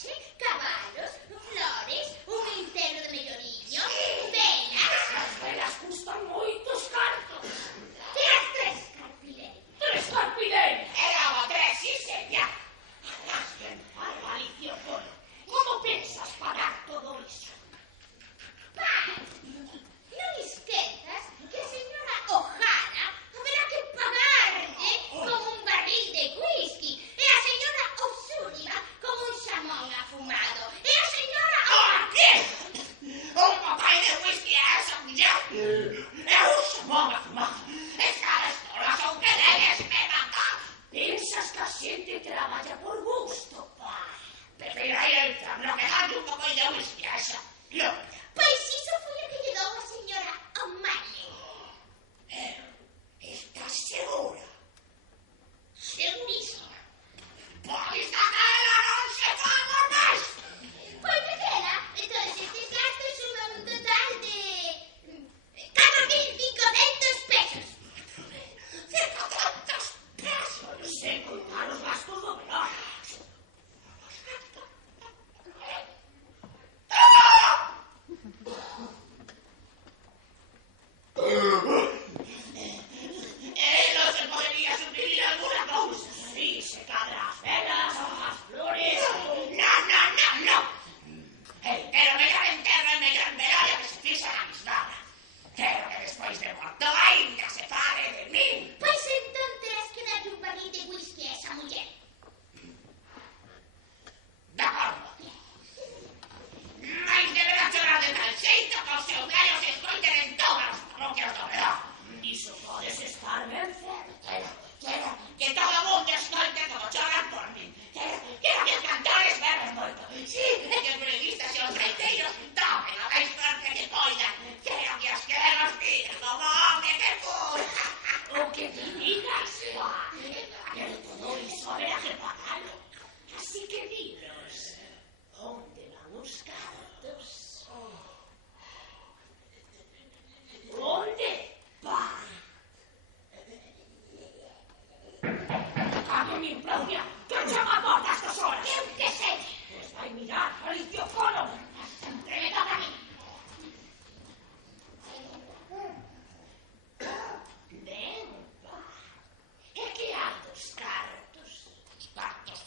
coche, caballos, flores, un enterro de melloriño, velas. As velas custan moitos cartos. E as 3 carpileiras. 3 carpileiras. Eraba 3, sí, señor. Alás, ben fai, Alicio Polo. Como pensas pagar todo iso? Pai, non esquezas que a señora O'Hara haberá que pagarlle con un barril de whisky e a señora O'Sullivan con un xamón afumado e a señora ¿Qué? Un papai de whisky a esa muller? É un xamón afumado. Es caras tolas ou que deles me matar. Pensas que a xente traballa por gusto, pai? Prefiro ir ao infierno que darlle un papai de whisky a esa loca. Pois iso foi o que lle dou a señora O'Malley. Estás segura? Segurísima. Pois daquela non se fala máis. Pois daquela, todos estes gastos suman un total de 4.500 pesos. 400 pesos sen contar os gastos do velório. Non se podería suprimir alguna cousa. Si, se cadra as velas, as flores. Non. Pero mellor enterro e mellor velório que se fixa na misma. Quero que despois de morto ainda se fale de min. Pois entón terás que darlle un barril de whisky a esa muller. De acordo. Mais deberá chorar de tal xeito que os seus vellos se escoiten en todas as parroquias do redor. Iso podes estar ben certo. Quero que todo o mundo escoite como choran por min. Quero que os cantores beben moito. Sí, e que os periodistas e os gaiteiros tomen a máis fuerte que poidan. Quero que os queros digan como home que fui. O que te digas, pero todo iso haberá que pagalo. Así que dinos, onde van os cartos? Onde? Pa. Cague mi Claudia, que chama a porta a estas horas. Eu que sei. Pois vai mirar, Alicio Polo. Sempre me toca a mí. Ben, pa. E que hai dos cartos? Os cartos.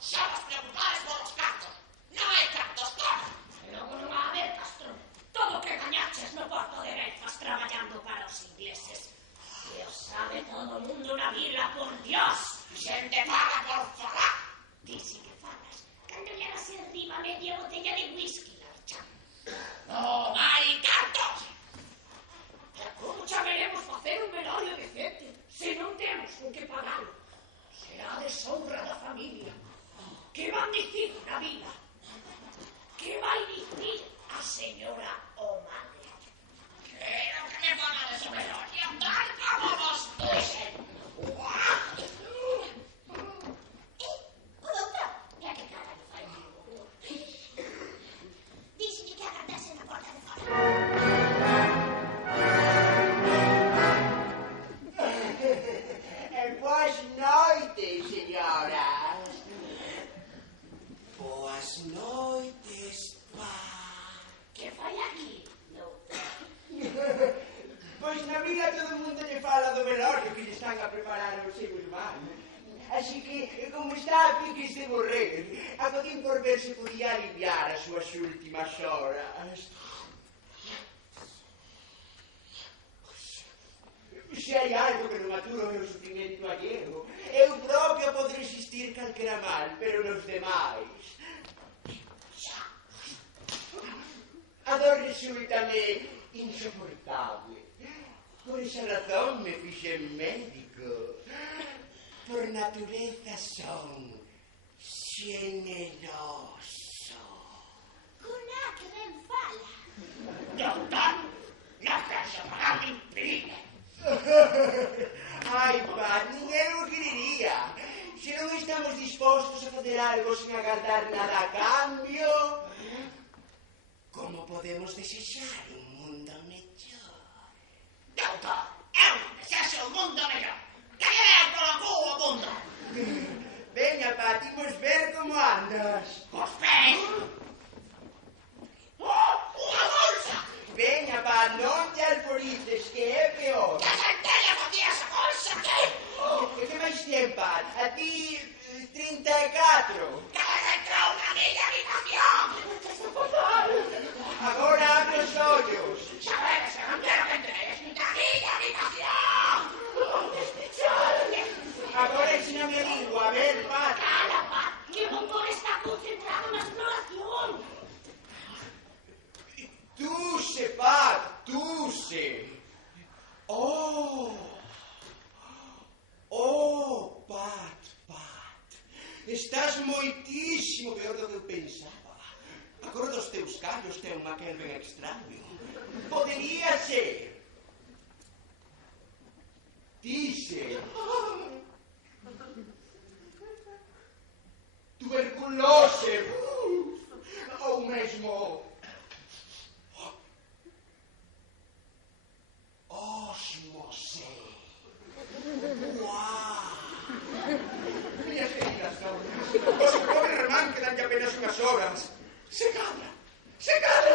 Xa vos preocupades polos cartos. Non hai cartos, claro. Logo non va a haber, Castro. Todo o que gañaches no porto de Belfast traballando para os ingleses. Que o sabe todo o mundo na vila, por Dios. Xente paga por falar. Dice que falas. Cando llevas arriba media botella de whisky, Larchan. Non hai cartos. E como chamaremos facer un velorio decente se non temos con que pagalo? Será deshonra da familia. Que van dicir na vila? Que vai dicir a señora O'Malley? Quero que me pagades o velorio tal como vos dixen. O doutor, E que carallo fai o doutor? díxelle que agardase na porta de fora. Boas noites, señoras. Boas noites, pa. Que fai aquí, doutor? Pois na vila todo o mundo lle fala do velorio que lle están a preparar ao seu irmán. Así que, como está a piques de morrer, acodín por ver se podía aliviar as súas últimas horas. Se hai algo que non aturo o meu sufrimento allego, eu propio podo resistir calquera mal, pero nos demais. A dor resultame insoportable. Por esa razón me fixen médico. Por natureza son xeneroso. Cuna que ben fala. Doutor, non penso pagar nin pine. Ai, pa, ninguén o querería. Se non estamos dispostos a facer algo sen agardar nada a cambio, como podemos desexar un mundo mellor? Doutor, eu non desexo un mundo mellor. Que lle deu polo cu o mundo. Veña, Pat, imos ver como andas. Os pés. Oh, unha bolsa. Veña, Pat, non te alborices, que é peor. Que centella facía esa bolsa, que? Que máis ten, Pat? A ti, 34. Que entrou na miña habitación. Agora abre os ollos. Xa ves, que non quero que entres na miña habitación. Agora ensíname a lingua, a ver, Pat. Cala, Pat, que o doutor está concentrado na exploración. Tuse, Pat, tuse. Oh, Pat. Estás moitísimo peor do que eu pensaba. A cor dos teus callos ten un aquel ben extraño. Podería ser. Dice. Tuberculose. Ou mesmo. Osmose. Uau. Miñas queridas cabras, os pobre Remán quedan ya apenas unhas horas. Se cadra,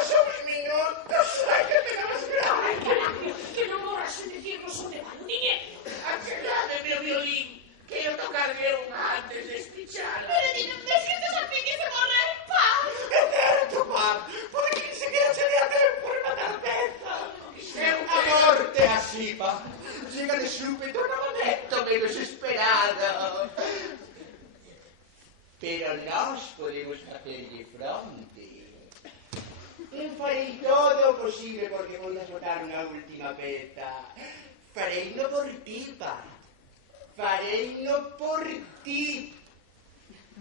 somos miños, non sei que tenemos grave. Ai, caralho, que non morras sen dicirnos onde vai o diñeiro. Achegade meu violín, que eu tocarlle un antes de espichalo. Pero dime, sientes al fin que se morrer, Pat? É certo, Pat, porque nin sequera se dé a tempo rematar a peza. A morte é así, Pat. Llega de súpeto no momento menos esperado. Pero nós podemos facerlle fronte. Eu farei todo o posible porque poidas botar unha última peza. Fareino por ti, Pat. Fareino por ti.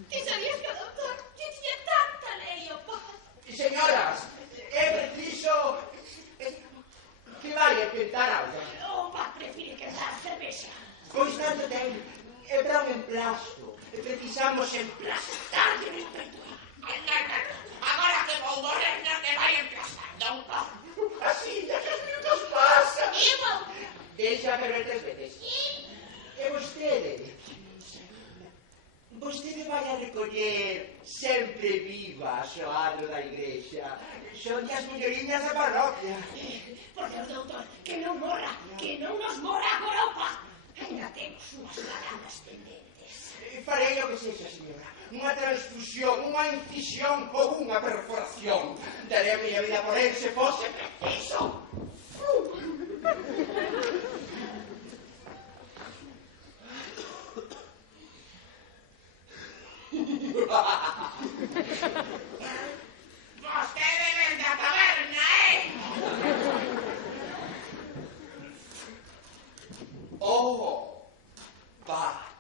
Ti sabías que o doutor tiña tanta lei, o Pat? Señoras, é preciso que vai a tentar algo. O Pat prefire que dar cervexa. Pois tanto ten. É para un emplasto. Precisamos emplastarlle no peito. Agora que vou morrer non te vai emplastar, doutor. Así, ya que os minutos pasan. Ivo! Deixa que ver 3 veces. E vostede vai a recoller sempre vivas o adro da igrexa. Son as melloriñas da parroquia. Por Deus, doutor, que non morra, que non nos morra agora o Pat. Ainda temos unhas cagadas pendentes. Farei o que sexa, señora. Unha transfusión, unha incisión ou unha perforación. Daré a miña vida por él se fose preciso. Vostede ven da taberna, Oh, Pat.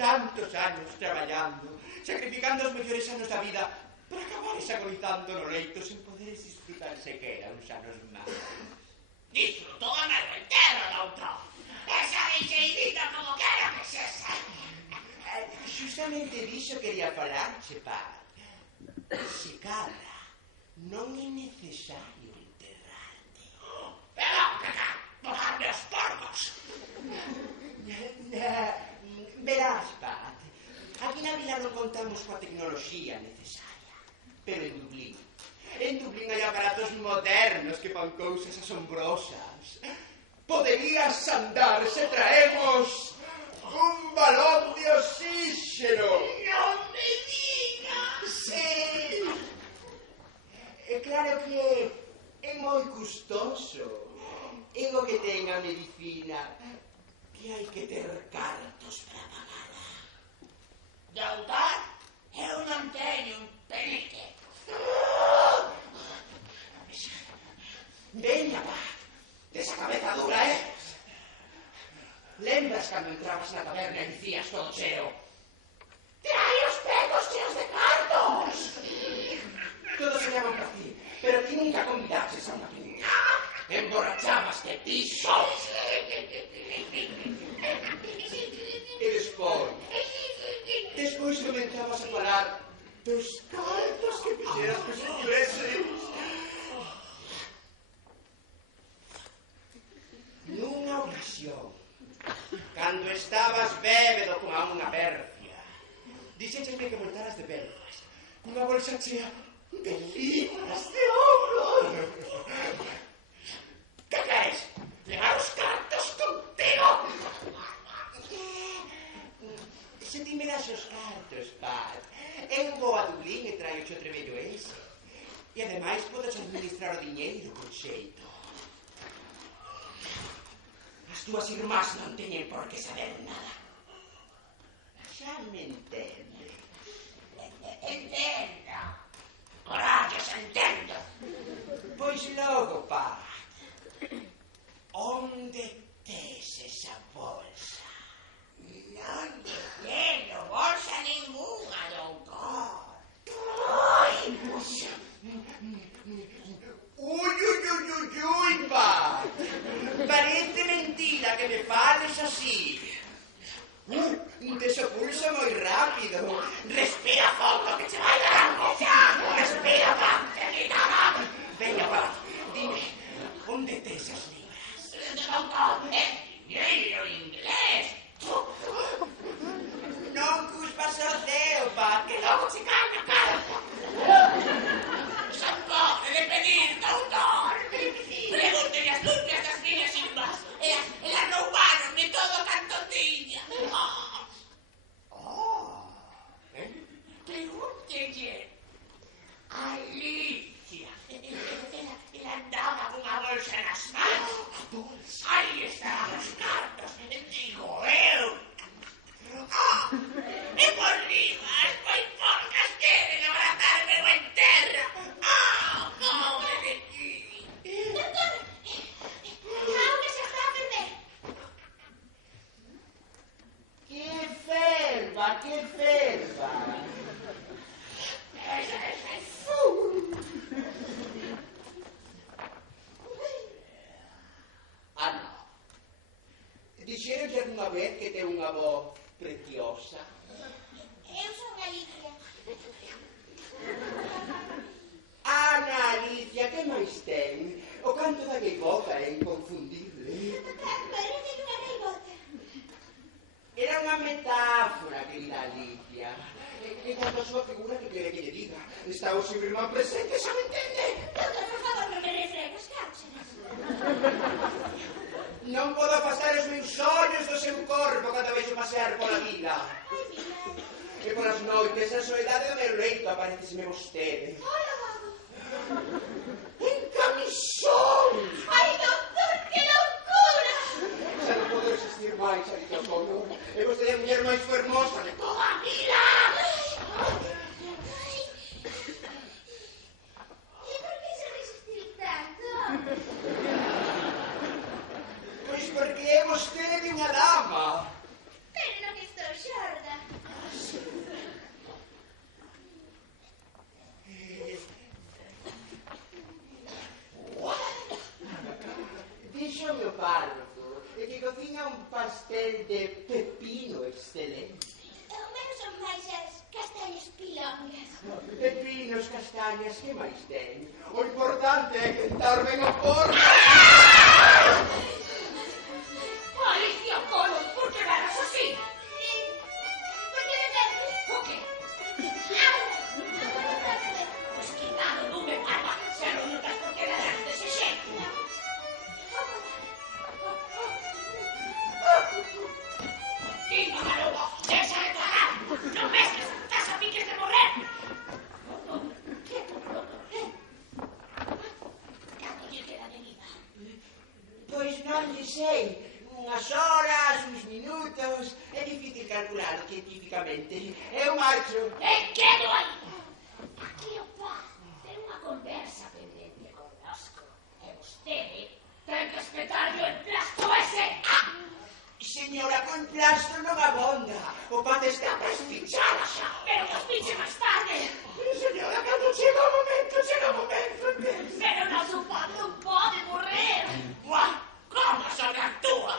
Tantos anos traballando, sacrificando os mellores anos da vida para acabar agonizando no leito sen poderes disfrutar sequera uns anos máis. disfrutou a merda entera, doutor. Esa deixeidita como quera que sexa. Justamente diso quería falarche, Pat. Se cadra, non é necesario enterrarte. Pero, que cá, botarme os porcos. Verás, Pat, aquí na vila non contamos coa tecnoloxía necesaria, pero en Dublín hai aparatos modernos que fan cousas asombrosas. Poderías andar se traemos un balón de oxígeno. Non me digas. Sí. É claro que é moi custoso. É o que ten a medicina, que hai que ter cartos para pagala. Doutor, eu non teño un penique. Veña, Pat, desa cabeza dura, Lembras cando entrabas na taberna e dicías todo cheo? Trai os pegos cheos de cartos. Todos se llaman para ti, pero ti nunca convidaches a unha pinta. Emborrachabas que ti sos. E despois comenzabas a falar dos cartos que fixeras que os ingleses. Nunha ocasión, cando estabas bébedo como a unha bercia, dixéchesme que voltaras de Belfast cunha bolsa chea de libras de ouro. Que queres? Levar os cartos contigo? Se ti me das os cartos, Pat, eu vou a Dublín e traio o trevello ese. E ademais podes administrar o diñeiro con xeito. As túas irmás non teñen por que saber nada. Xa me entende. Entendo. Corallos, entendo. Pois logo, Pat, onde tes esa bolsa? Non teño bolsa ninguna, doutor. Ui, Pat, parece mentira que me fales así. Tes o pulso moi rápido. Respira fondo, que se vai dando xa. Respira, Pantelina. Veña, Pat, dime, onde tes as libras? Doutor, é dinheiro inglés. Non cuspas o ceo, Pat, Que logo se cae na cara. Son pobre de pedir, doutor. Pregúntele as lucias das miñas irmás. Elas roubaronme todo canto tiña. Pregúntelle a Alicia. Ela andaba cunha bolsa nas manos. Aí estaban os cartos. Digo eu. E por riba, as poiporcas queren abratarme en terra. Pobre de ti. Doutor, a auga xa está a ferver. Que ferva. No. Dixeronlle algunha vez que ten unha voz preciosa. Eu son Alicia. Ana Alicia, que máis ten? O canto da gaivota é inconfundible. Parece unha gaivota. Era unha metáfora, querida Alicia. En canto a súa figura, que quere que lle diga? Está o seu irmán presente, xa me entende? Doutor, por favor, non me refregue as cápsulas. Non podo afastar os meus ollos do seu corpo cando vexo pasear pola vila. Ai, mira. E polas noites, a soedade do meu leito, apareceseme vostede. Hola, mago. En camisón! Ai, doutor, que loucura. Xa non podo resistir máis, Alicia O'Connor. E vostede é a muller máis fermosa de toda a vila. E por que se resistir tanto? Pois porque é vostede unha dama. Pero non estou xorda. Dixo o meu párroco que cociña un pastel de pepino excelente. Ao menos son máis as castañas pilongas. Pepinos, castañas, que máis ten? O importante é quentar ben o porco. Alicia O'Connor, por que varas así? Por que me perdes? O que? Pois quitado, non me parva. Xa non notas por que varas dese xeito. Inma Marugo, deixa de parar. Non ves que estás a piques de morrer? Canto lle queda de vida? Pois non lle sei. Unhas horas, uns minutos. É difícil calculalo científicamente. Eu marcho. Quedo aí. Aquí o Paz ten unha conversa pendente connosco. E vostede ten que espetarlle o emplasto ese. Señora, con plasto non abonda. O Paz está presfichada xa. Pero que os pinche máis tarde. Señora, cando chega o momento, entende? Pero non su Paz non pode morrer. Buah, como sobreactúa.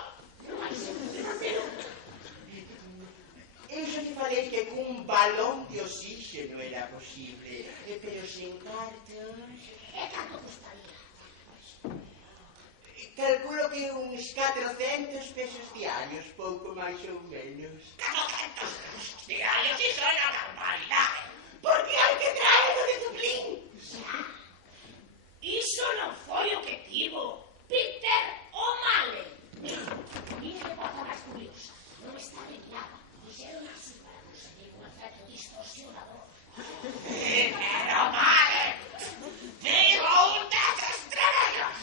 Eu xa te falei que cun balón de oxígeno era posible. Pero sen cartos... E canto custaría? Calculo que uns 400 pesos diarios. diarios, pouco máis ou menos. 400 pesos diarios, iso é a normalidade. Por que hai que traerlo de Dublín? Iso non foi o que tivo Peter O'Malley. Mire que cosa máis curiosa. Non está arreglada. Fixeron así para conseguir un efecto distorsionador. Pero vale, digo un desestrellos.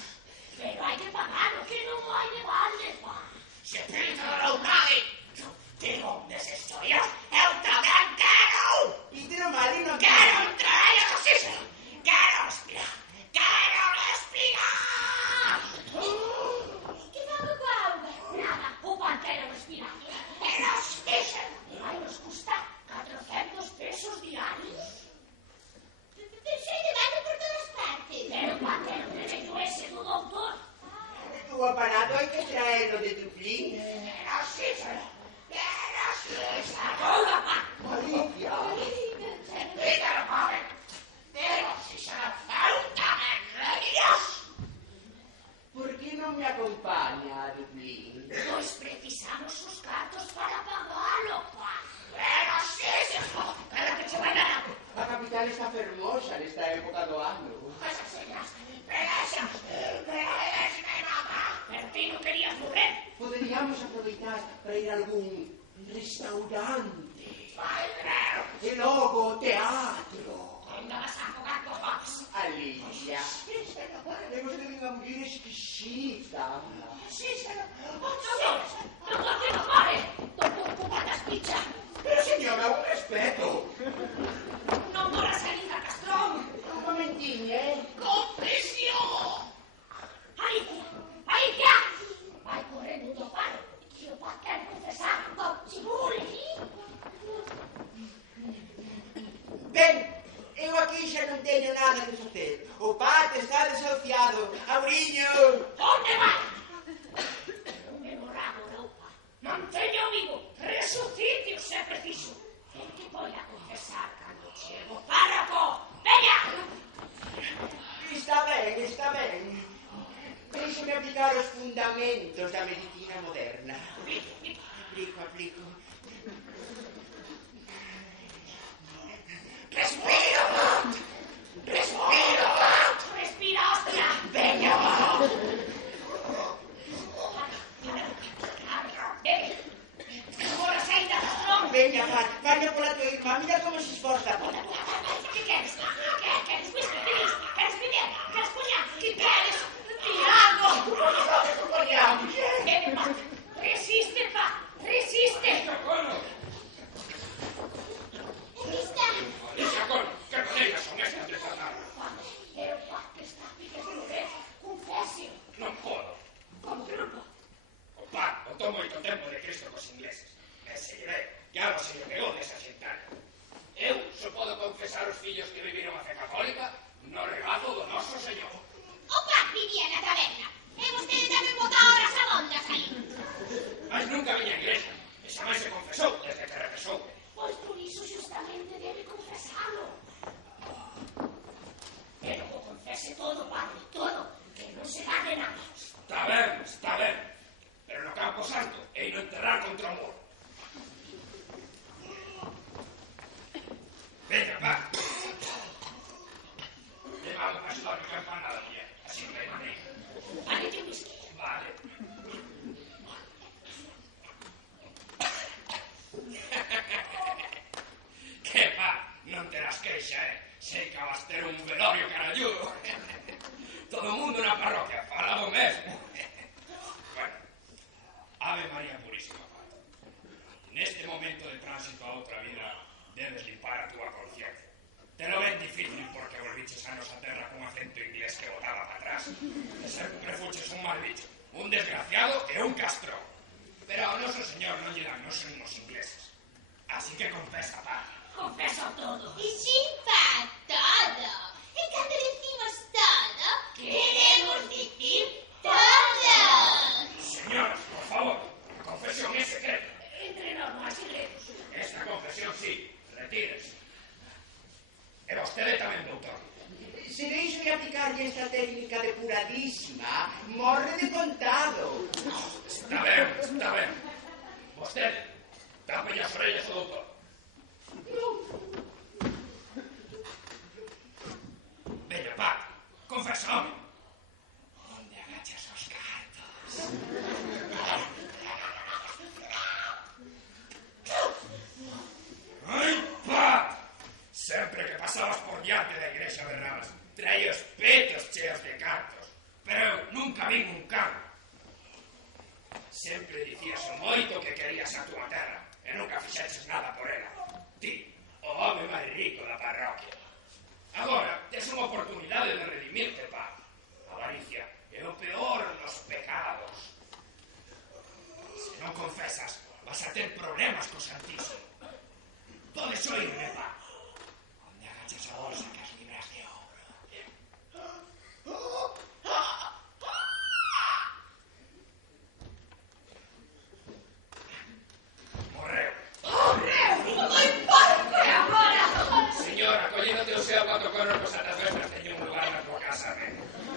Pero hai que pagarlo, que non hai de balde, pa. Se Peter O'Malley digo un desestrellos, eu tamén quero. Peter O'Malley non Quero entre ellos oxígeno. Quero respirar. Quero respirar. Que fa co auga? Nada, o pantero respirar. El oxígeno. E vai nos custar 400 pesos diarios. Soy de baño por todas partes. Pero o pantero derecho ese do doutor. O aparato hai que traerlo de Dublín. El oxígeno. El oxígeno. Agora, pa. Alicia. Se Peter O'Malley digo oxígeno é un tamén rellos. Por que non me acompaña a Dublín? Pois precisamos os cartos para pagalo, pa. El oxígeno. Pero que che vai dar algo. A capital está fermosa nesta época do ano. Esas señas. Precios. Precios, mamá. Pero ti non querías morrer. Poderíamos aproveitar para ir a algún restaurante. Bailero. E logo teatro. Ainda vas a fogar cos box. Alicia. E você tem unha muller exquisita. Oxígeno. Señores, doutor que nos vale. Doutor con patas picha. Pero señora, un respeto. Non dora salida, castrón. Un momentinho, Confesión. Alicia, Alicia. Vai correndo do paro. Que o pa quer confesar con chibuli. Ben, eu aquí xa non teño nada que facer. O pato está desahuciado. Auriño! Onde vai? Non me morra agora, opa. Manteño vivo. Resucite se é preciso. E que voy a confesar cando chego. Párrafo. Veña. Está ben. Deixe-me aplicar os fundamentos da medicina moderna. Aplico. Respiro. Respira, hostia. Veña, mamá. Bebe. Agora saída, castrón. Veña, vaya pola tua irmá, mira como se esforza. Que queres? Que queres? Whisky, please. Queres beber? Queres coñac? Que queres? Tiago. Bebe, pa. Resiste, pa. Resiste. Aquí está. ¿Qué colegas son estas de tratar? Pero, pa, que está aquí, que se lo ve. Confese. Non podo. Como que non pode? O pa, botou moito tempo de Cristo cos ingleses. E se lle ve, que algo se lle pegou desa xentana. Eu só podo confesar os fillos que viviron a fe católica no regazo do noso Señor. O pa vivía na taberna. E vostede tamén bota horas abondas aí. Mas nunca viña a iglesia. E xa máis se confesou desde que regresou. Pois por iso justamente debe confesalo. Pero o confese todo, padre, todo. Que non se dá de nada. Está ben. Pero no campo santo e no enterrar contra o muro. Veña, pa. Levamos a histórica empanada, muller. Así non hai maneira. Vale, que whisky. Vale. Que pa, non terás queixa, sei que vas ter un velorio caralludo. Todo o mundo na parroquia fala do mesmo. Bueno, Ave María Purísima, pa. Neste momento de tránsito a outra vida, debes limpar a túa conciencia. Te lo ven difícil porque volviches a nosa terra cun acento inglés que botaba para atrás. De ser que prefuches un mal bicho, un desgraciado e un castrón. Pero ao noso señor non lle dan, non son os ingleses. Así que confesa, pa. Confeso todo. E sí, pa, todo. E cando decimos todo, queremos dicir todo. Señoras, por favor, a confesión é secreta. Entre nós non hai segredos. Esta confesión sí, retírese. E vostede tamén, doutor. Se deixo de aplicarlle esta técnica depuradísima, morre de contado. Está ben. sempre dicías o moito que querías a túa terra e nunca fixeches nada por ela. Ti, o home máis rico da parroquia. Agora, tes unha oportunidade de redimirte, pa. A avaricia é o peor dos pecados. Se non confesas, vas a ter problemas co Santísimo. Podes oírme, pa. Onde agachas a bolsa que as libras de ouro. Morreu. Ai, por que agora? Señora, collíndote o seu cuatro corros cos atas vestas, teño un lugar na tua casa,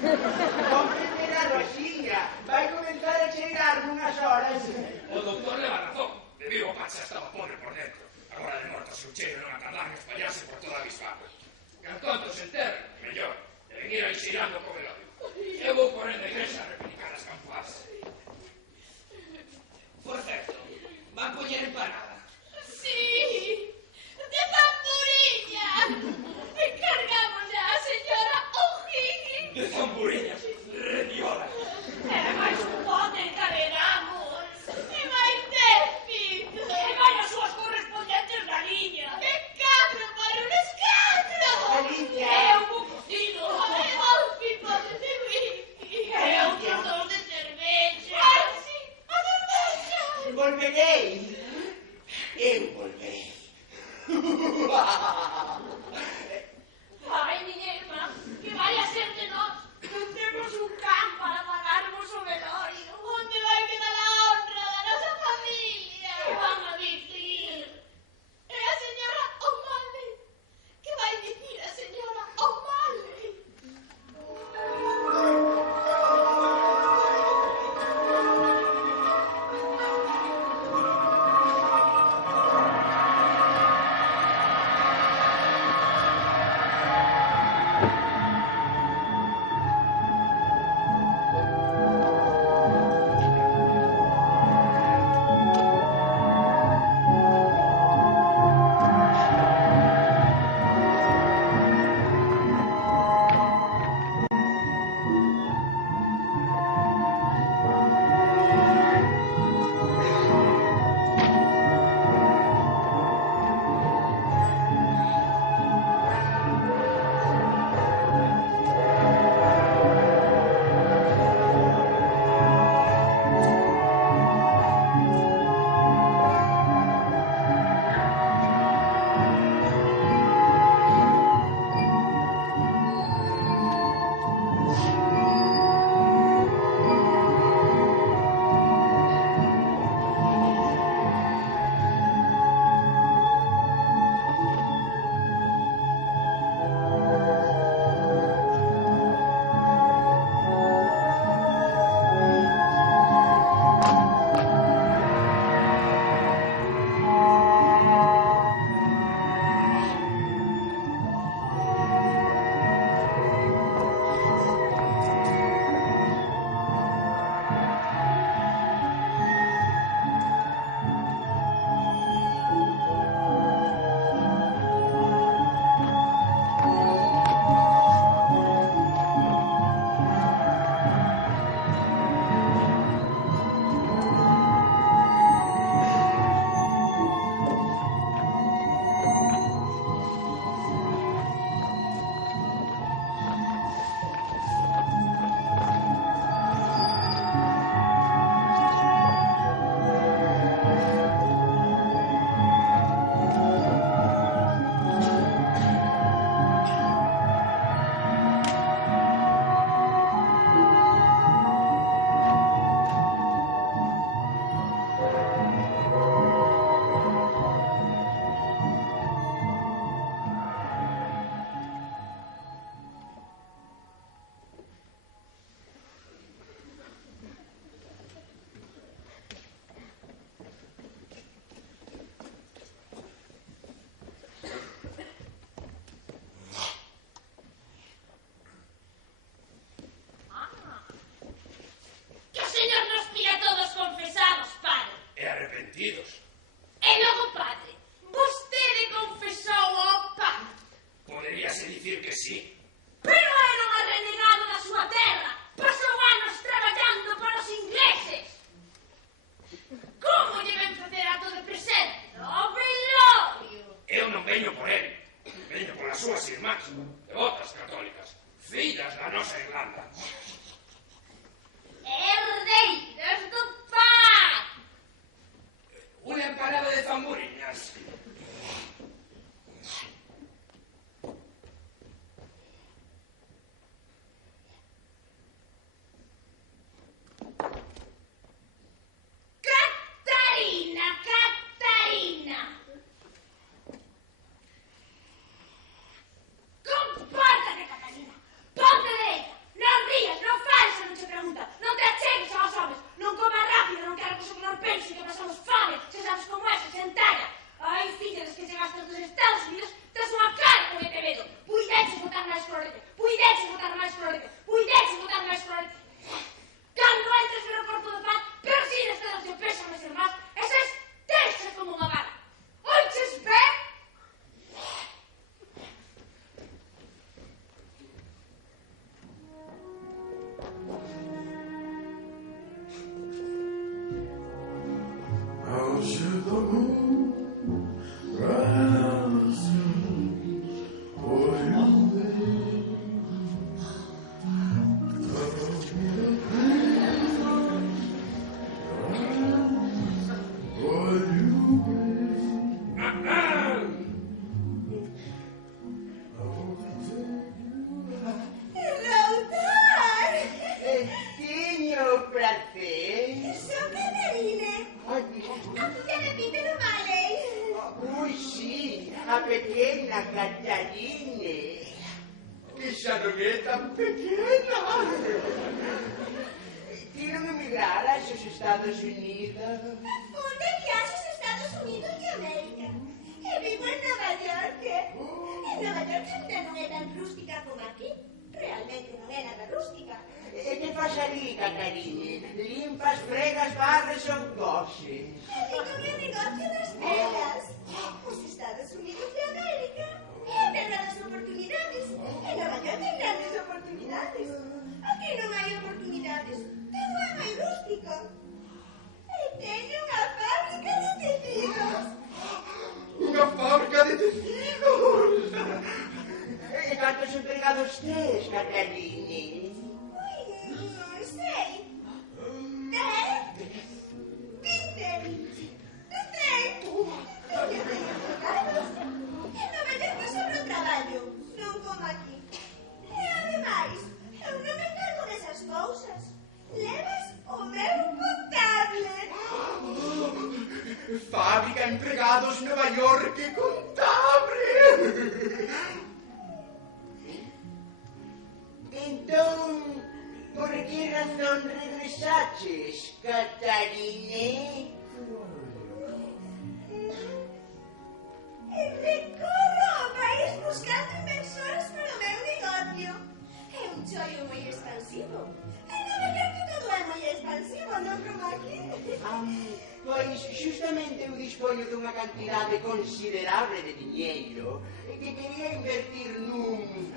Cómpreme a Rosiña. Vai comenzar a chegar nunhas horas. O doutor leva razón. De vivo Pacha estaba pobre por dentro. Agora de morto seu cheiro non a tardar en espallarse por toda a bisbal. Canto se enterren, mellor. E venir aí xeirando co velorio. Eu vou por en da igrexa a replicar as campás. Por certo, van poñer empanada. Sí, de pampuriña. Encargamos a señora O'Higgins. De zamburiñas, rediola. E máis un bote encadenamos. E vai ter pito. E vai as súas correspondentes na liña. E catro para un escatro. Alicia. E un bo cocido. E dous pipones de whisky. E outros dos de cervexa. Ai, sí, a cervexa. Volverei. Eu volverei. Ai, miña irmá, que vai a ser de nós. Non temos un can para pagarmos o velorio. Onde vai quedar a honra da nosa familia? Que van a dicir? E a señora O'Malley? Que vai dicir a señora O'Malley? penso que pasamos fame, se sabes como é, se sentara. Ai, filla, des que chegaste dos Estados Unidos, tes unha cara con este medo. Puideches botar máis florete, puideches botar máis florete, puideches botar máis florete. Cando entres no aeroporto de Paz, persiles todos de peso nas irmás, e ses texe como unha vara. Oiches ben? How should the moon rise for you? Teño o placer. Son Catarina. Ai, A filla de Peter O'Malley. ui, sí, a pequena Catarine. Que xa non é tan pequena. Ti non emigraras aos Estados Unidos? Onde viaxes aos Estados Unidos de América? E vivo en Nova York. En Nova York ainda non é tan rústica como aquí. Realmente non é nada rústica. E que fas ali, Catarine? Limpas, fregas, barres ou coses? Aquí con el negocio das telas. Os Estados Unidos de América. Ten grandes oportunidades. En Nova York ten grandes oportunidades. Aquí non hai oportunidades. Todo é moi rústico. E teño unha fábrica de tecidos. Unha fábrica de tecidos! E cantos empregados tes, Catarine? Non sei. 10? 20? 100? Eu teño empregados. En Nova York non sobra o traballo. Non como aquí. E ademais, eu non me encargo desas cousas. Levas o meu contable. Fábrica, empregados, Nova York, que contable! Entón, por que razón regresaches, Catarine? Recorro ao país buscando inversores para o meu negocio. É un chollo moi expansivo. En Nova York todo é moi expansivo, non como aquí. Pois justamente eu dispoño dunha cantidade considerable de diñeiro que quería invertir nun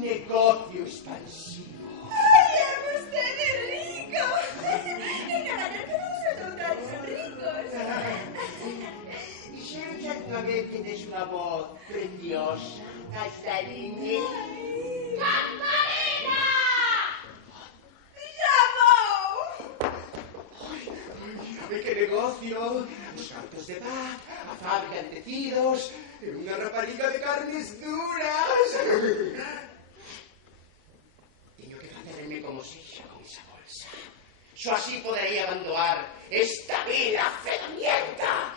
negocio expansivo. Ai, é vostede rico. En Nova York non son todos ricos. Dixeron xa unha vez que tes unha voz preciosa, Catarine. Catarina! Xa vou. E que negocio? Os cartos de paz, a fábrica de tecidos, e unha rapariga de carnes duras. Teño que facerme como sexa con esa bolsa. Só así poderei abandonar esta vida fedamienta.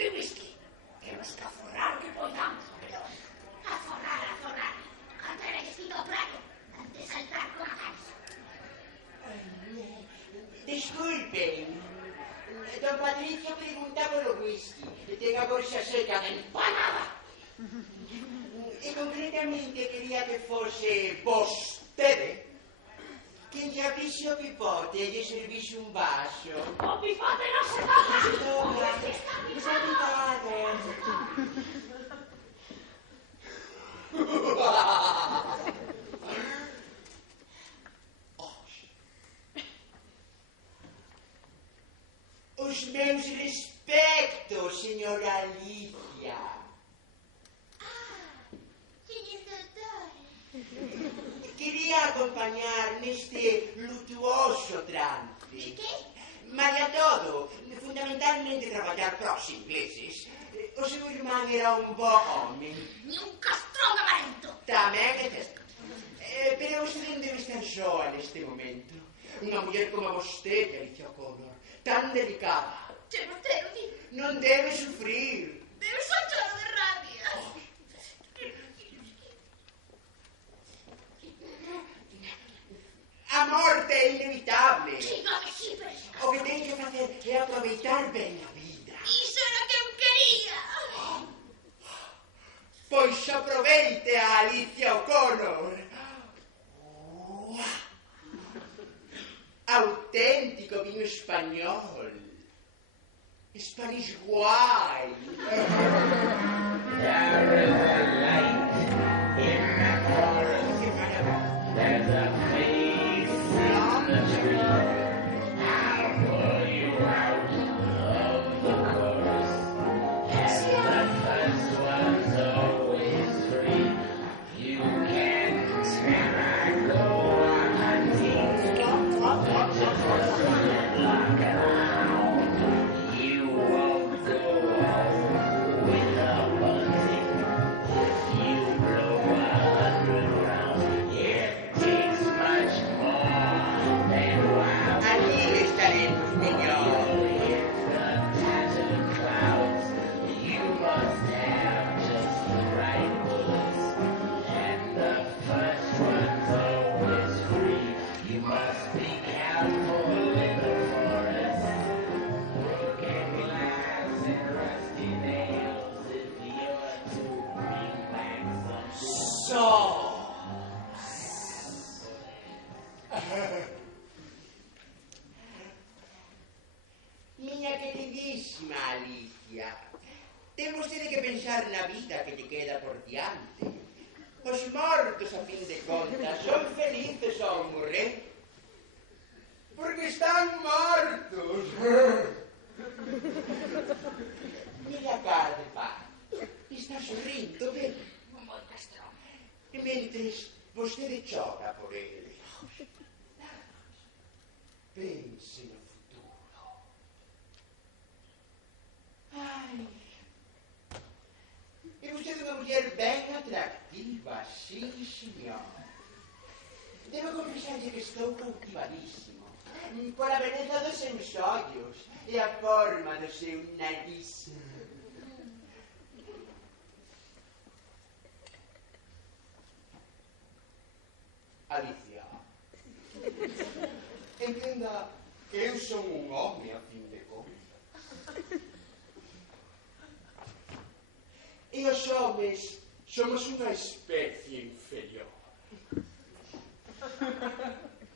de whisky. Temos que aforrar o que poidamos, pero... Aforrar. Cantar el vestido claro, antes de saltar con la cansa. Disculpen. Don Patricio pregunta por o whisky. Que ten a gorxa seca de empanada. E concretamente quería que fose vostede quen lle abrise o pipote e lle servise un vaso. O pipote non se toca. Toma, desobrigado. Os meus respectos, señora Alicia. Señor doctor. Quería acompañar neste lutuoso trance. ¿Qué? Malia todo, fundamentalmente traballar para os ingleses, o seu irmán era un bo home. Ni un castrón amarento. Tamén é certo. Pero vostede non debe estar soa neste momento. Unha muller como vostede, Alicia O'Connor, tan delicada, Che vostede o di. non debe sufrir. Debe ser choro de rabia. A morte é inevitable. Dígame si, pero... O que ten que facer é aproveitar ben a vida. Iso era que eu quería. Pois aproveite a Alicia O'Connor. Auténtico viño español. Spanish wine. There is a light in the forest. There's a face in the tree. I'll pull you out of the chorus. And the first one's always free. You can never go hunting. Lock around. You won't go home with a bunting. You blow 100 rounds. It takes much more than wild. Allí estaremos, señor. Hit the tattered clouds. You must have just the right bullets. And the first one's always free. You must be careful in the forest. Broken glass and rusty nails if you're to bring back some. Miña queridísima Alicia, ten vostede que pensar na vida que lle queda por diante. Os mortos, a fin de contas, son felices ao morrer. Porque están mortos. Mira a cara de paz. Está sorrindo, ben? Moi castrón. E mentres vostede chora por ele. Pense no futuro. Ai. E vostede é unha muller ben atractiva, sí, señor. Debo confesarlle que estou cautivadísimo pola beleza dos seus ollos e a forma do seu nariz. Alicia, entenda que eu son un home a fin de contas. E os homes somos unha especie inferior.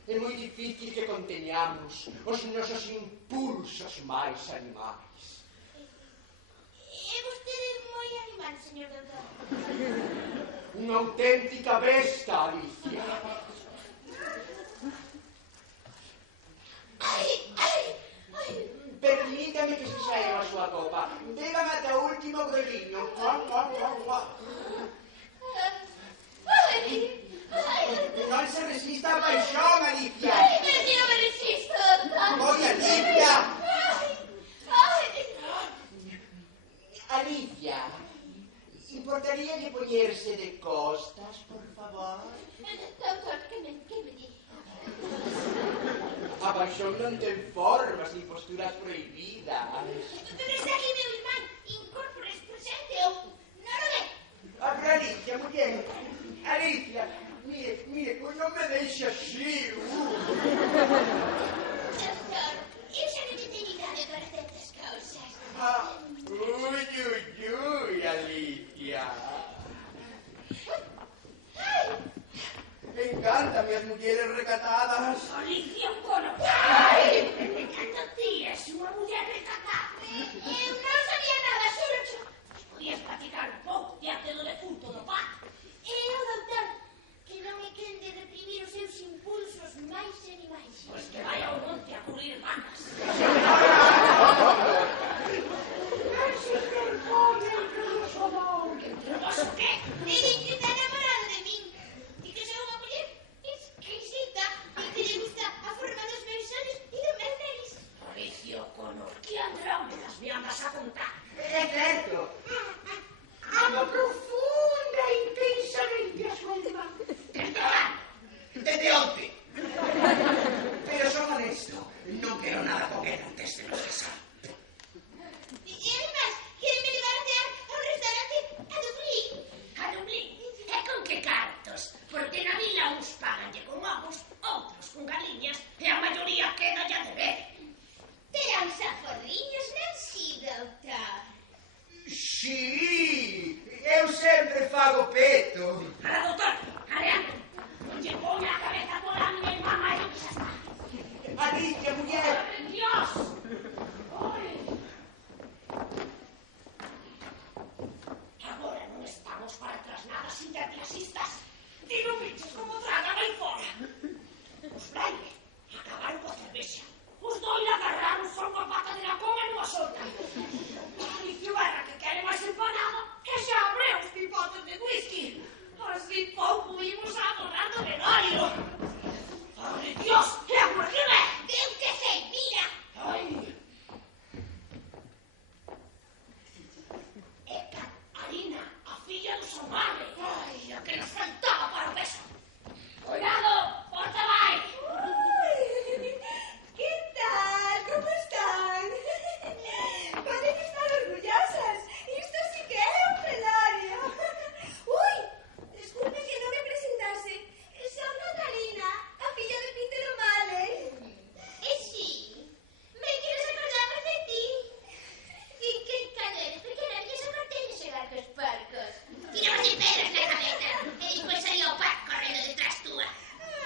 É moi difícil que conteñamos os nosos impulsos máis animais. É vostede moi animal, señor doutor. Unha auténtica besta, Alicia. Permítame que se saia a súa copa. Bébame ata o último groliño. Non se resista a paixón, Alicia. Pero si non me resisto, doctor. Oi, Alicia. Ai. Alicia, importaría que poñerse de costas, por favor? Doctor, que me di? A paixón non ten formas ni posturas prohibidas. Pero está aquí meu irmán, incorpores presente ou non o ve? A ver, Alicia, muller, Alicia, mire, pois non me deixe así. Doutor, eu xa non teño idade para certas cousas. Ui, Alicia. Encántame as mulleres recatadas. Alicia O'Connor. Me encanta ti, és unha muller recatada. Eu non sabía nada, xuro. Podías platicar un pouco diante do defunto do pato. E o doutor, que non é quen de reprimir os seus impulsos máis animais. Pois que vai ao monte a cubrir mangas. Entre vos o qué? Dicen que está enamorado de min. E que sou unha muller exquisita e que lle gusta a forma dos meus ollos e do meu nariz. Alicia O'Connor, que Andrómedas me andas a contar? É certo. Amo profunda e intensamente a súa irmá. Desde onte. Pero son honesto. Non quero nada con ela antes de nos casar. E además, quereme levar a cear ao restaurante a Dublín. A Dublín? E con que cartos? Porque na vila uns paganlle con ovos, outros con galiñas, e a maioría queda ya de ver. Terán saforriños, non si, doutor? Sí, eu sempre fago peto. Para, doutor, areando. Non lle pone a cabeza pola miña irmá máis do que xa está. Alicia, muller. ¡Madre Dios! ¡Ay! Agora non estamos para trasnadas interclasistas. Ti non viches como tragan aí fora. Os braille acabaron coa cervexa. Os dois agarraron só unha pata de la coma e non a soltan. Alicia Barra que quere máis empanada que xa abre os pipotes de whisky. Así pouco imos a adorar do venario. ¡Madre Dios! ¡Que agua que ve! Eu que sei, mira. ¡Ay! É Catarina, a filla do seu madre. ¡Ay, a que nos faltaba para o beso! ¡Cuidado! ¡Porta vai! ¿Qué tal? ¿Cómo están? Pueden estar orgullosas. Esto sí que é un velorio. Uy, disculpe que no me presentase. Soy Catalina, a filla de Peter O'Malley. E si, me queres acordarme de ti. E que cando eres pequena viñes a cortelle xogar cos porcos. Tirabas de pedras na cabeza e despois salía o pato correndo detrás túa.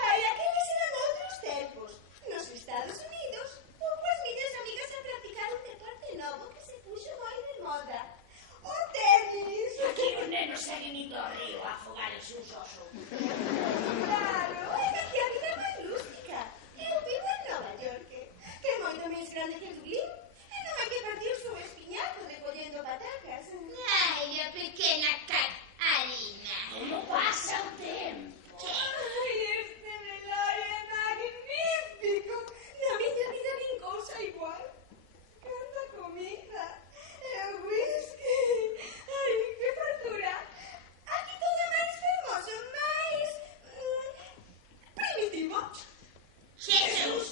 Ay, aqueles eran outros tempos. Nos Estados Unidos, unhas miñas amigas a practicar un deporte novo que se puxo moi de moda. O tenis. Aquí os nenos seguen indo ao río a afogar os uns aos outros. Claro, é que aquí a vida é máis rústica. Eu vivo en Nova York, que é moito máis grande que Dublín. E non hai que partir o seu espiñaco de collendo patacas. Ai, a pequena Catalina. Como pasa o tempo? Ai, este velorio é magnífico. Na miña vida nin cousa igual. Canta comida. E o whisky. Ai, que fartura. Aquí todo é máis fermoso, máis... primitivo. Jesús.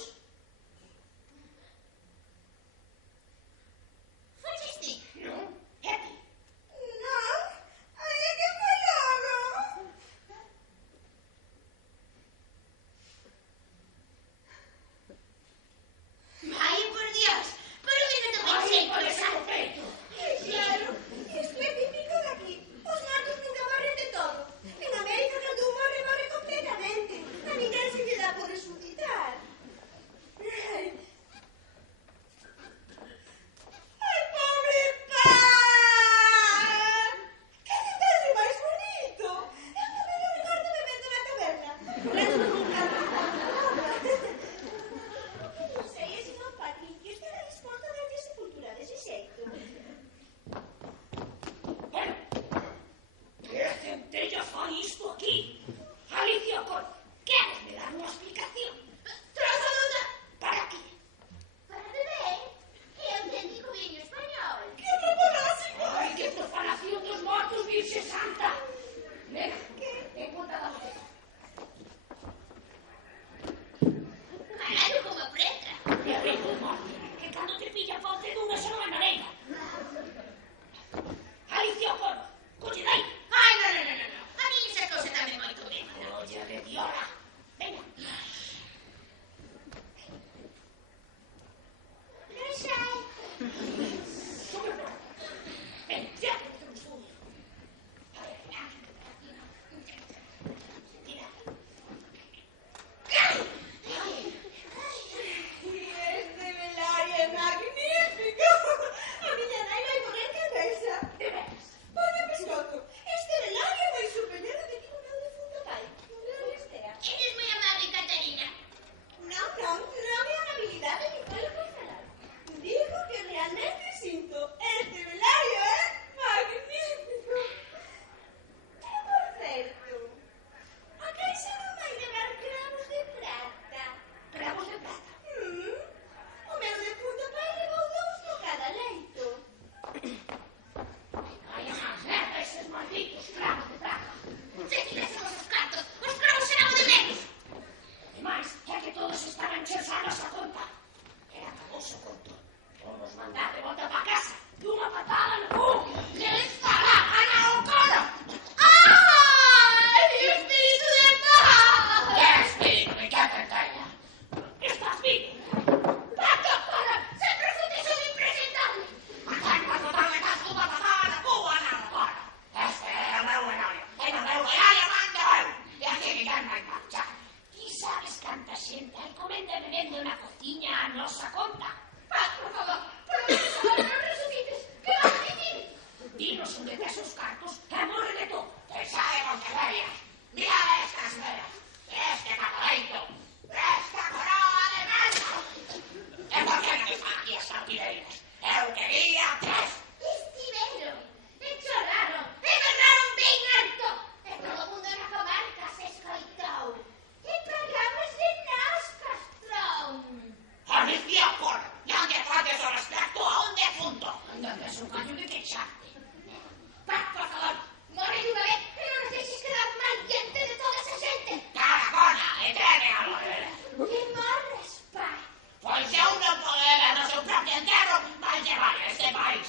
llevar a este país.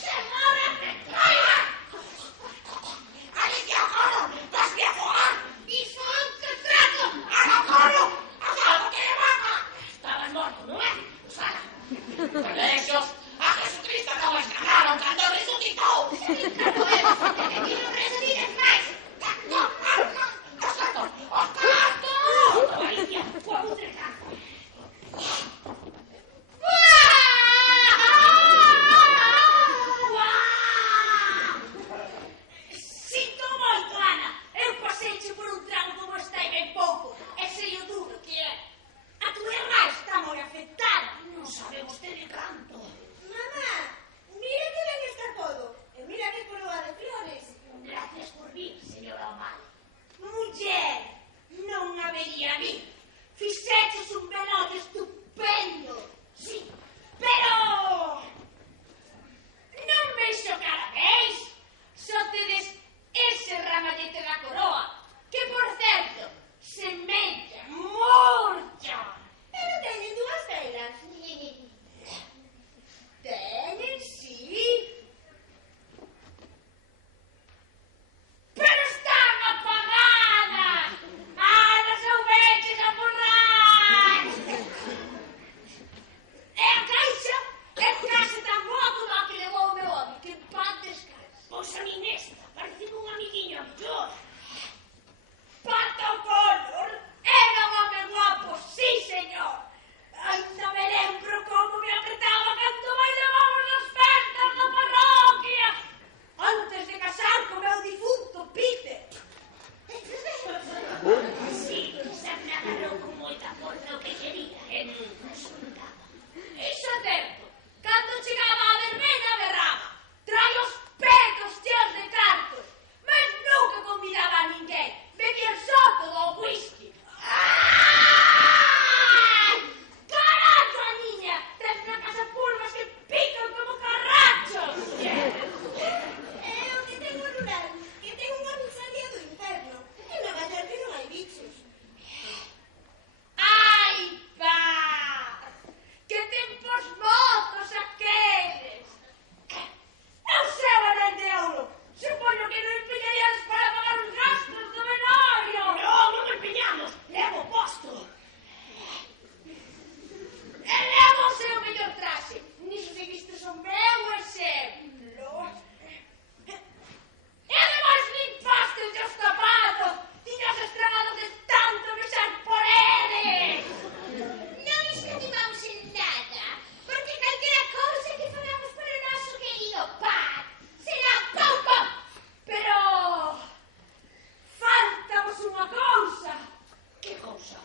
¡Oiga! ¡Alicia O'Connor! ¡Vas a afogar! ¡Y son contrato! ¡Ana O'Connor! ¡Haz algo que le vaca! Estabas morto, non é? Pues ala. Pero esos, a Jesucristo non o escanaron cando resucitou. ¡Ricardo, que aquí non resucites máis! ¡Os cartos! ¡Os cartos! Alicia, vamos de casa. Sinto moito, Ana. Eu paseiche por un trago como está e ben pouco. E sei o duro que é. A túa irmá está moi afectada. Non sabe vostede canto. Mamá, mira que ben está todo. E mira que coroa de flores. Gracias por vir, señora O'Malley. Muller, non habería vir. Fixeches un velote estupendo. Sí, pero non vexo cara, veis? Só tedes ese ramallete da coroa, que, por certo, semella moito. Pero teñen dúas velas. Teñen, sí. Pero están apagadas. Ana, soubeches a borrar. E a caixa é case tan boa como a que levou o meu home, que en paz descanse. Pois a min esta, parece un amiguinho mellor. Pato O'Connor era un home guapo, sí, señor. Ainda me lembro como me apretaba cando bailábamos nas festas da parroquia, antes de casar co meu difunto Peter. Sí, sempre agarrou con moita forza o que quería e nunca soltaba. Iso é certo. Cando chegaba a verbena berraba. Trai os pecos cheos de cartos. Mas nunca convidaba a ninguén. Bebía só todo o whisky. Ai! Carallo, a niña! Tens na casa pulvas que pican como carrachos. É o que ten o rural, que ten unha miseria do inferno. En Nova York non hai bichos. Ai, pá! Que tempos mozos aqueles! Eu sei o anel de ouro! Supoño que non empeñarías para pagar os gastos do velorio! Non, non empeñamos, levo posto. E levo o seu mellor traxe! Niso seguistes o meu exemplo! E ademais limpastes os zapatos! Tiñas estragados de tanto mexer por eles! Non escatimamos en nada, porque calquera cousa que fagamos para o noso querido Pat será pouco. Pero faltamos unha cousa. Que cousa?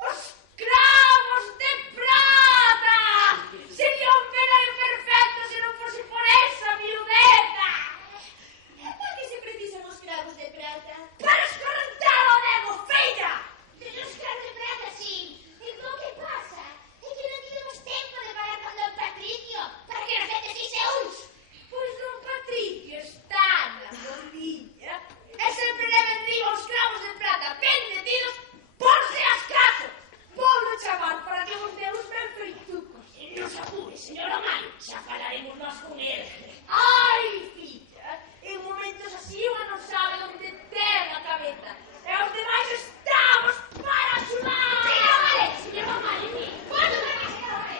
Os cravos de prata! Sería un velorio perfecto se non fose por esa miudeta! E por que se precisan os cravos de prata? Para escorrentar o nemo, filla! De los cravos de prata, sí. E o que pasa é que non tivemos tempo de falar con don Patricio para que nos detese uns. Pois don Patricio está na boliña e sempre le vendría os cravos de prata ben metidos por se acaso. Vou chamar para que vos dé uns ben feitucos. Non se apure, señora O'Malley, xa falaremos nós con el. Ai, filla, en momentos así unha non sabe onde ten a cabeza. E os demais estamos para axudar. Señora O'Malley, mire. Quando vai a ser hora?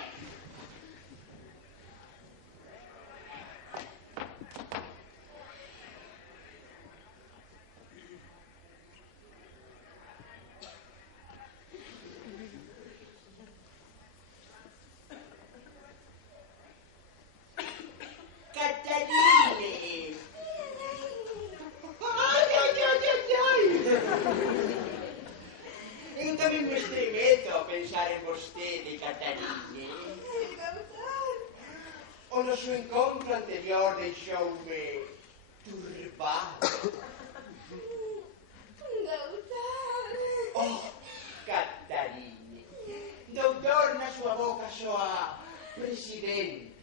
Catarine! Ai! Eu tamén me estremeto a pensar en vostede, Catarine. O noso encontro anterior deixoume turbado. Doutor. Oh, Catarine, doutor na súa boca soa presidente,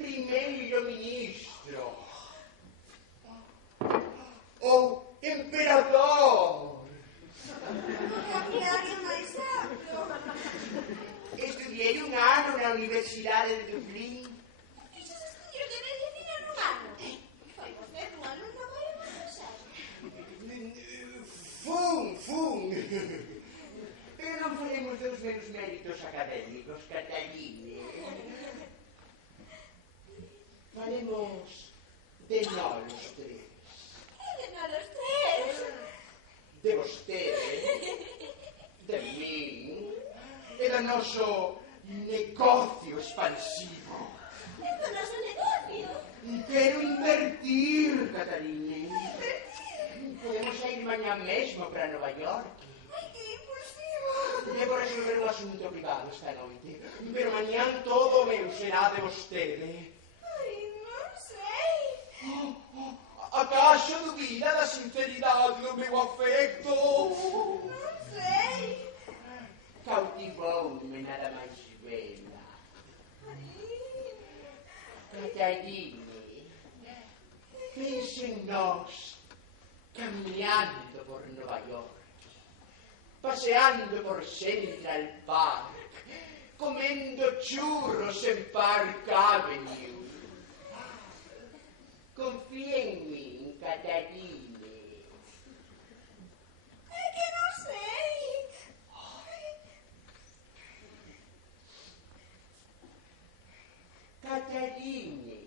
primeiro ministro ou emperador. Vocabulario máis apto. Estudiei un ano na Universidade de Dublín. Esos estudios de medicina nun ano. Foi vostede un ano na vai a pasar. Fun. Pero non faremos dos meus méritos académicos, Catalina. Faremos de nós tres. De nós os tres. De vostede, de min, e do noso negocio expansivo. É do noso negocio. Quero invertir, Catalina. Podemos ir mañá mesmo para Nova York. Ai, que impulsivo. Devo resolver un asunto privado esta noite, pero mañán todo meu será de vostede. Ai, non sei. Acaso dubida da sinceridade do meu afecto? Non sei. Cautivoume nada máis bela. Catalina, pense en nós, caminhando por Nova York, paseando por Central Park, comendo churros en Park Avenue. Confía en mí, Catalina. É que non sei. Catalina.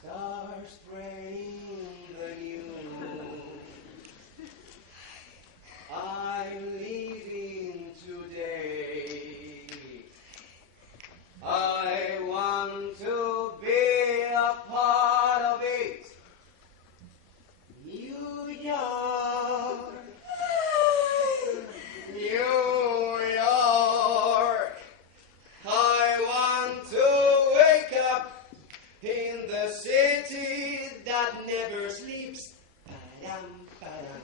Stars bring the new moon. I'm leaving today. I want to be a part of it. New York. New York. I want to wake up in the city that never sleeps. Ba-dum, ba-dum.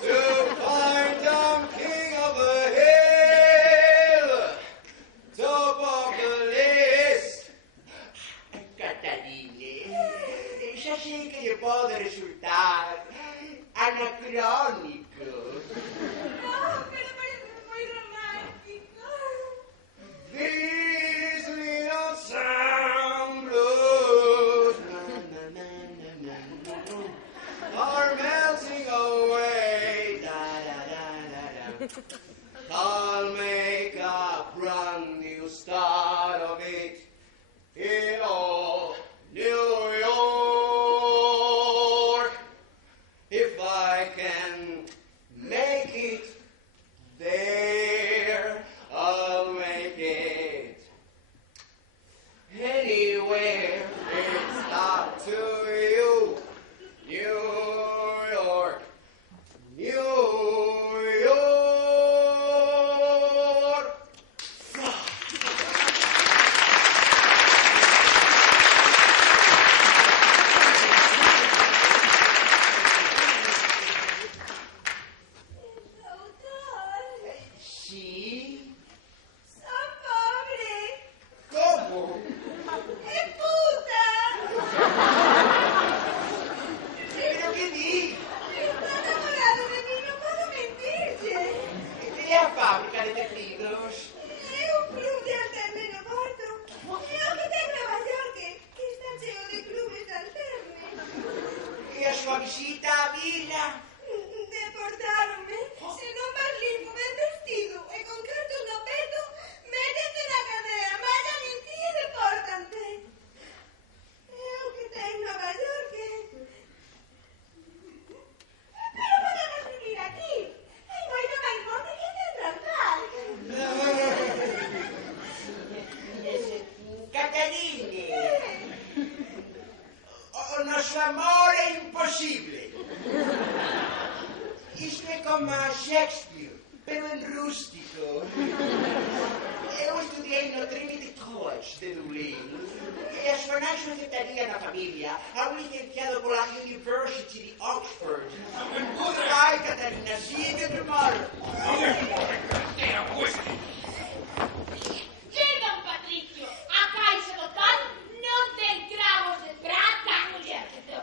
To find I'm king of the hill, top of the list. Catalina, xa sei que lle pode resultar anacrónico. Non, pero parece moi romántico. These little sound blues are melting away. Da, da, da, da, da. I'll make a brand new start of it in all New York. If I can make it there, I'll make it anywhere. It's up to you, New York, New York. Doutor, Sí, son pobre. ¿cómo? É puta. ¿Pero qué di? Está enamorado de mí, non podo mentirlle. ¿Qué es la fábrica de tejidos? É un club de alterne no porto. É o que ten Nova York, que está cheo de clubes de alterne. ¿Y a su visita a Vila? Deportaronme. Se non vas limpo, ben vestido e con cartos no peto, métete na cadea, mallan en ti e depórtante. É o que ten Nova York. Pero podemos vivir aquí. Hai moito máis monte que Central Park. Catalina, o noso amor é imposible. Isto é como a Shakespeare, pero en rústico. Eu estudiei no Trinity College de Dublín e as fanais aceptarían a familia a un licenciado pola University de Oxford. Ai, Catalina, sigue tu mal. Tira, pues. Chega un Patricio, a caixa do tal non ten cravos de prata. Muller, que te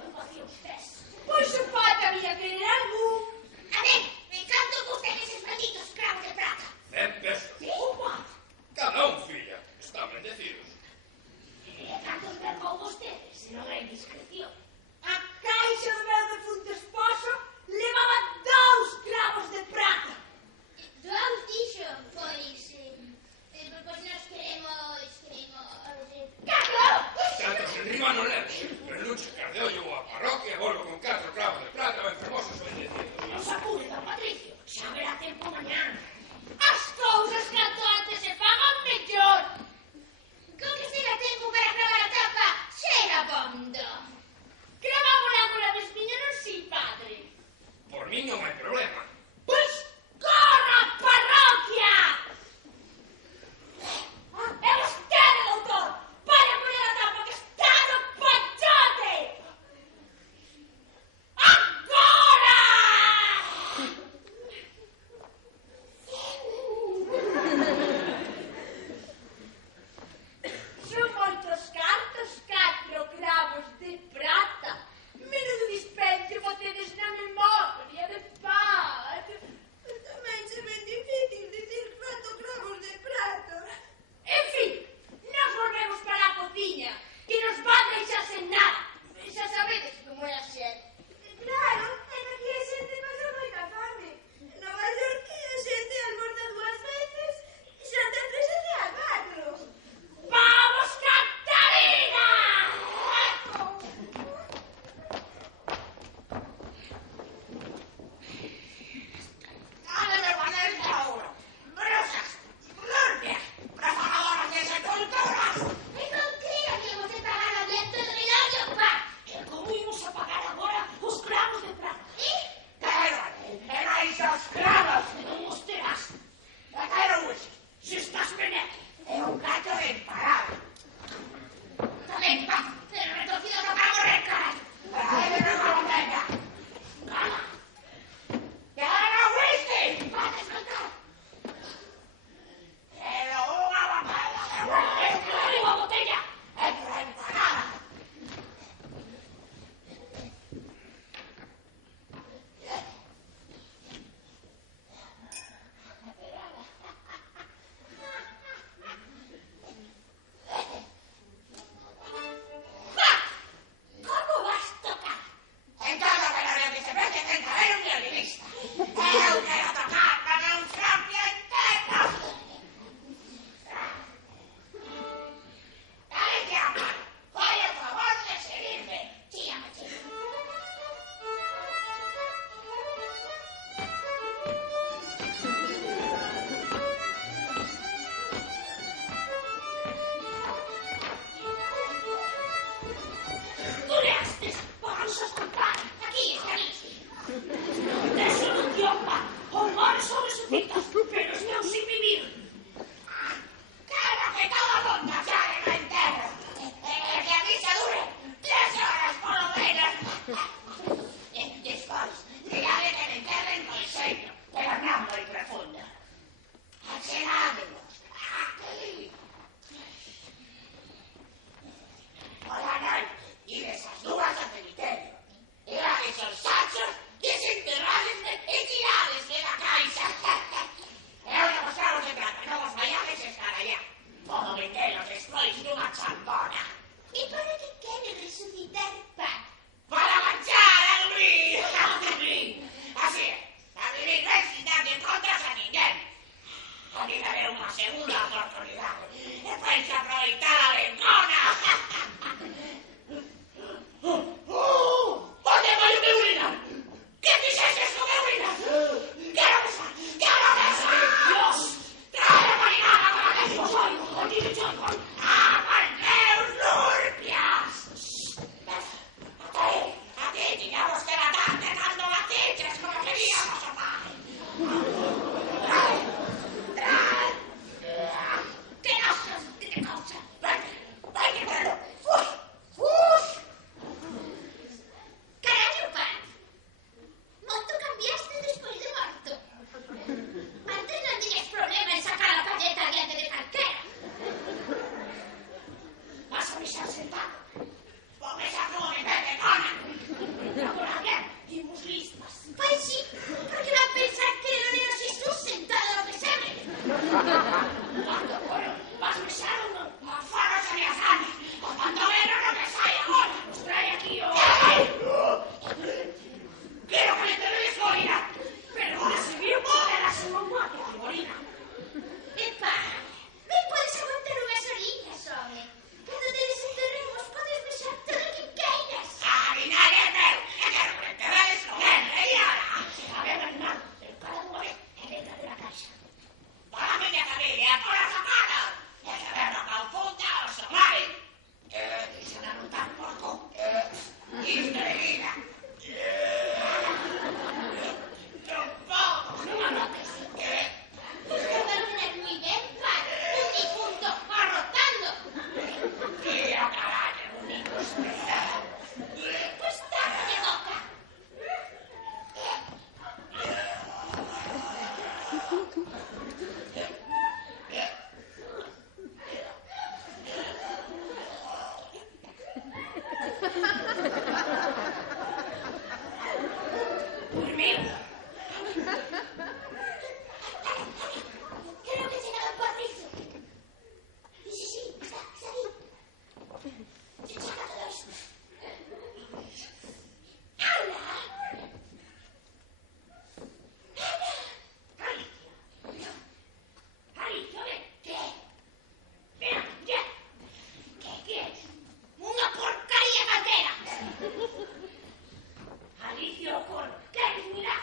Alicia o corno. Queres mirar?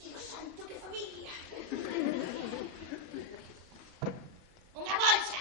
Dios santo, que familia. Unha bolsa.